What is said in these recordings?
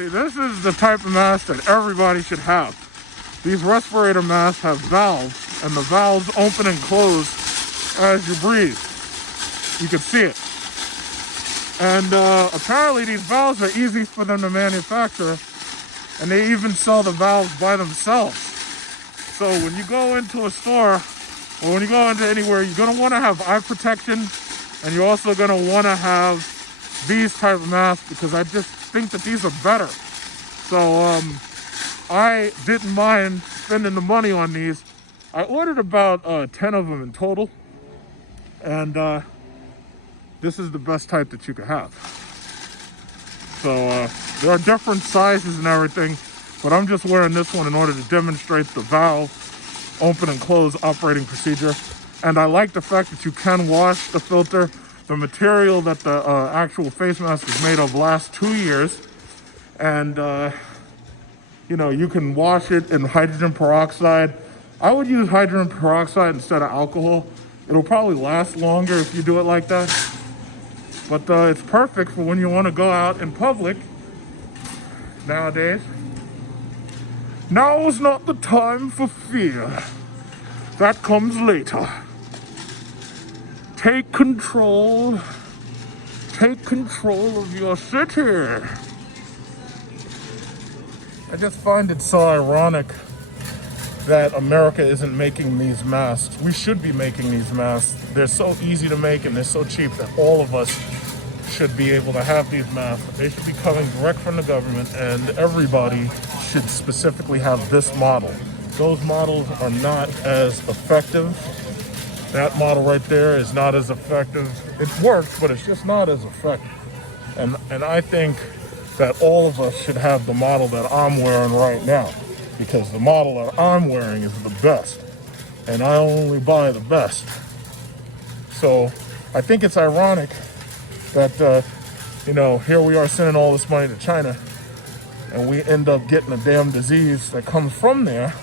See, this is the type of mask that everybody should have. These respirator masks have valves, and the valves open and close as you breathe. You can see it. And apparently these valves are easy for them to manufacture, and they even sell the valves by themselves. So when you go into a store, or when you go into anywhere, you're gonna wanna have eye protection, and you're also gonna wanna have these type of masks, because I just think that these are better. So I didn't mind spending the money on these. I ordered about 10 of them in total, and this is the best type that you could have. So there are different sizes and everything, but I'm just wearing this one in order to demonstrate the valve open and close operating procedure. And I like the fact that you can wash the filter. The material that the actual face mask is made of lasts 2 years. And you know, you can wash it in hydrogen peroxide. I would use hydrogen peroxide instead of alcohol. It'll probably last longer if you do it like that. But it's perfect for when you want to go out in public nowadays. Now is not the time for fear. That comes later. Take control. Take control of your city. I just find it so ironic that America isn't making these masks. We should be making these masks. They're so easy to make and they're so cheap that all of us should be able to have these masks. They should be coming direct from the government, and everybody should specifically have this model. Those models are not as effective. That model right there is not as effective. It works, but it's just not as effective. And I think that all of us should have the model that I'm wearing right now, because the model that I'm wearing is the best, and I only buy the best. So I think it's ironic that, you know, here we are sending all this money to China, and we end up getting a damn disease that comes from there.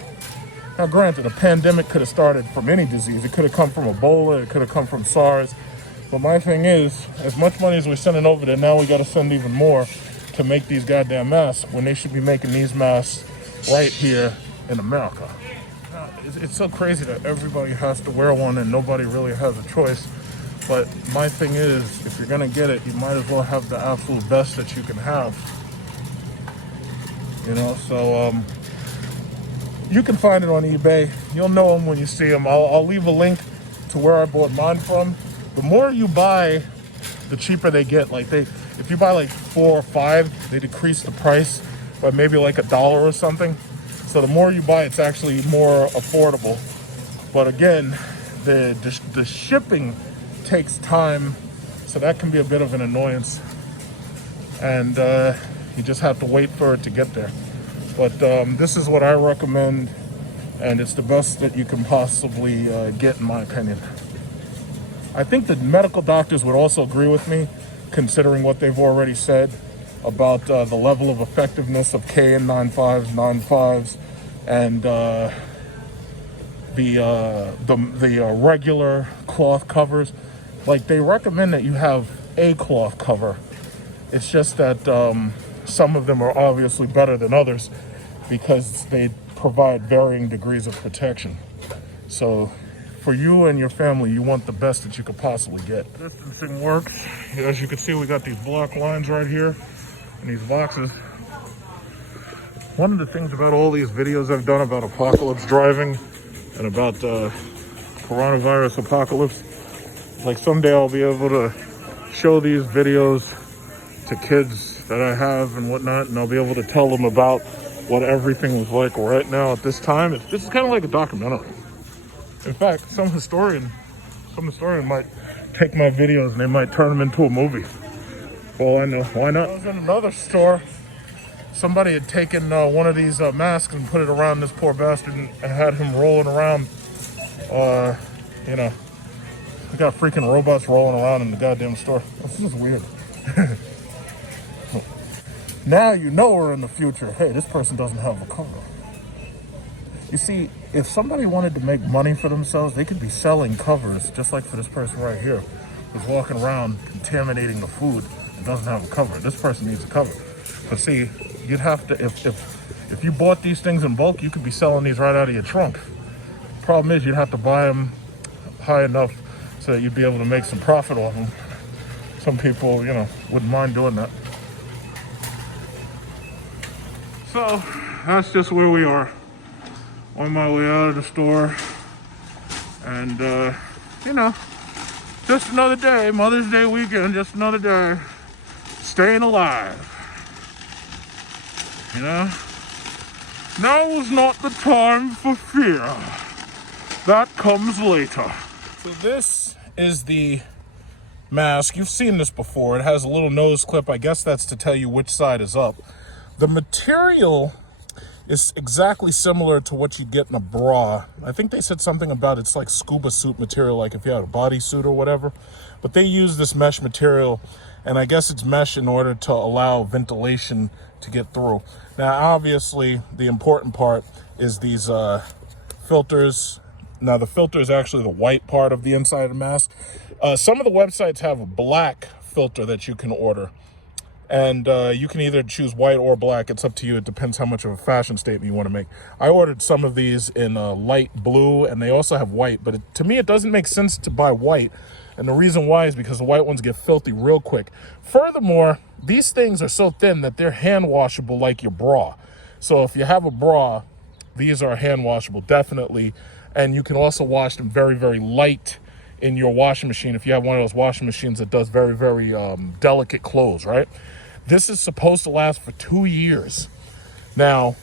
Now, granted, a pandemic could have started from any disease. It could have come from Ebola, it could have come from SARS. But my thing is, as much money as we're sending over there, now we got to send even more to make these goddamn masks, when they should be making these masks right here in America. Now, it's so crazy that everybody has to wear one and nobody really has a choice. But my thing is, if you're gonna get it, you might as well have the absolute best that you can have. You know, so you can find it on eBay. You'll know them when you see them. I'll leave a link to where I bought mine from. The more you buy, the cheaper they get. Like if you buy like 4 or 5, they decrease the price by maybe like $1 or something. So the more you buy, it's actually more affordable. But again, the shipping takes time, so that can be a bit of an annoyance. And you just have to wait for it to get there. But this is what I recommend, and it's the best that you can possibly get, in my opinion. I think the medical doctors would also agree with me, considering what they've already said about the level of effectiveness of KN95s, and the regular cloth covers. Like, they recommend that you have a cloth cover. It's just that some of them are obviously better than others because they provide varying degrees of protection. So for you and your family, you want the best that you could possibly get. Distancing works. As you can see, we got these block lines right here in these boxes. One of the things about all these videos I've done about apocalypse driving and about coronavirus apocalypse, like someday I'll be able to show these videos to kids that I have and whatnot, and I'll be able to tell them about what everything was like right now at this time. This is kind of like a documentary. In fact, some historian might take my videos and they might turn them into a movie. Well, I know, why not? I was in another store. Somebody had taken one of these masks and put it around this poor bastard and had him rolling around. You know, we got freaking robots rolling around in the goddamn store. This is weird. Now you know we're in the future. Hey, this person doesn't have a cover. You see, if somebody wanted to make money for themselves, they could be selling covers, just like for this person right here, who's walking around contaminating the food and doesn't have a cover. This person needs a cover. But see, you'd have to, if you bought these things in bulk, you could be selling these right out of your trunk. Problem is, you'd have to buy them high enough so that you'd be able to make some profit off them. Some people, you know, wouldn't mind doing that. So that's just where we are, on my way out of the store. And you know, just another day, Mother's Day weekend, just another day, staying alive. You know, now is not the time for fear. That comes later. So this is the mask. You've seen this before. It has a little nose clip. I guess that's to tell you which side is up. The material is exactly similar to what you get in a bra. I think they said something about it's like scuba suit material, like if you had a bodysuit or whatever. But they use this mesh material, and I guess it's mesh in order to allow ventilation to get through. Now, obviously, the important part is these filters. Now, the filter is actually the white part of the inside of the mask. Some of the websites have a black filter that you can order. And you can either choose white or black. It's up to you. It depends how much of a fashion statement you want to make. I ordered some of these in light blue, and they also have white. But to me, it doesn't make sense to buy white. And the reason why is because the white ones get filthy real quick. Furthermore, these things are so thin that they're hand washable like your bra. So if you have a bra, these are hand washable, definitely. And you can also wash them very, very light in your washing machine if you have one of those washing machines that does very, very delicate clothes, right? This is supposed to last for 2 years. Now,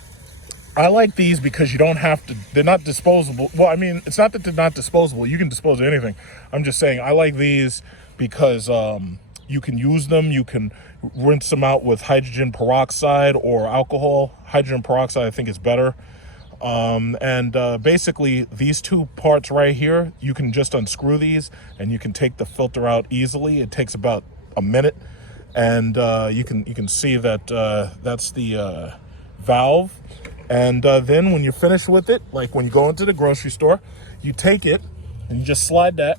I like these because you don't have to, they're not disposable. Well, I mean, it's not that they're not disposable. You can dispose of anything. I'm just saying I like these because you can use them. You can rinse them out with hydrogen peroxide or alcohol. Hydrogen peroxide, I think, is better. Basically, these two parts right here, you can just unscrew these and you can take the filter out easily. It takes about a minute. And you can see that that's the valve. And then when you're finished with it, like when you go into the grocery store, you take it and you just slide that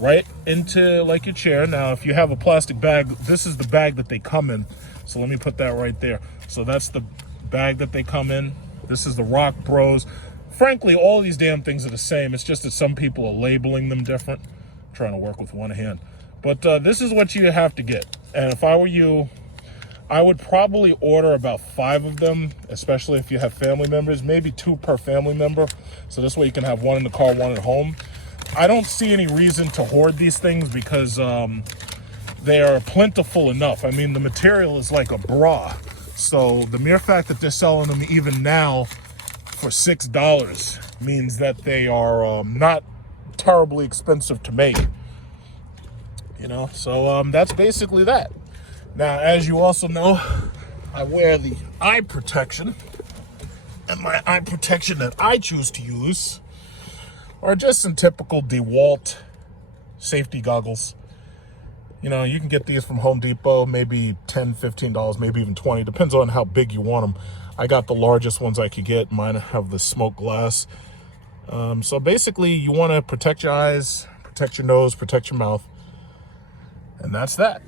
right into like your chair. Now, if you have a plastic bag, this is the bag that they come in. So let me put that right there. So that's the bag that they come in. This is the Rock Bros. Frankly, all these damn things are the same. It's just that some people are labeling them different. I'm trying to work with one hand. But this is what you have to get. And if I were you, I would probably order about 5 of them, especially if you have family members, maybe 2 per family member. So this way you can have one in the car, one at home. I don't see any reason to hoard these things because they are plentiful enough. I mean, the material is like a bra. So the mere fact that they're selling them even now for $6 means that they are not terribly expensive to make. You know, so that's basically that. Now, as you also know, I wear the eye protection, and my eye protection that I choose to use are just some typical DeWalt safety goggles. You know, you can get these from Home Depot, maybe $10, $15, maybe even $20, depends on how big you want them. I got the largest ones I could get. Mine have the smoke glass. So basically, you want to protect your eyes, protect your nose, protect your mouth. And that's that.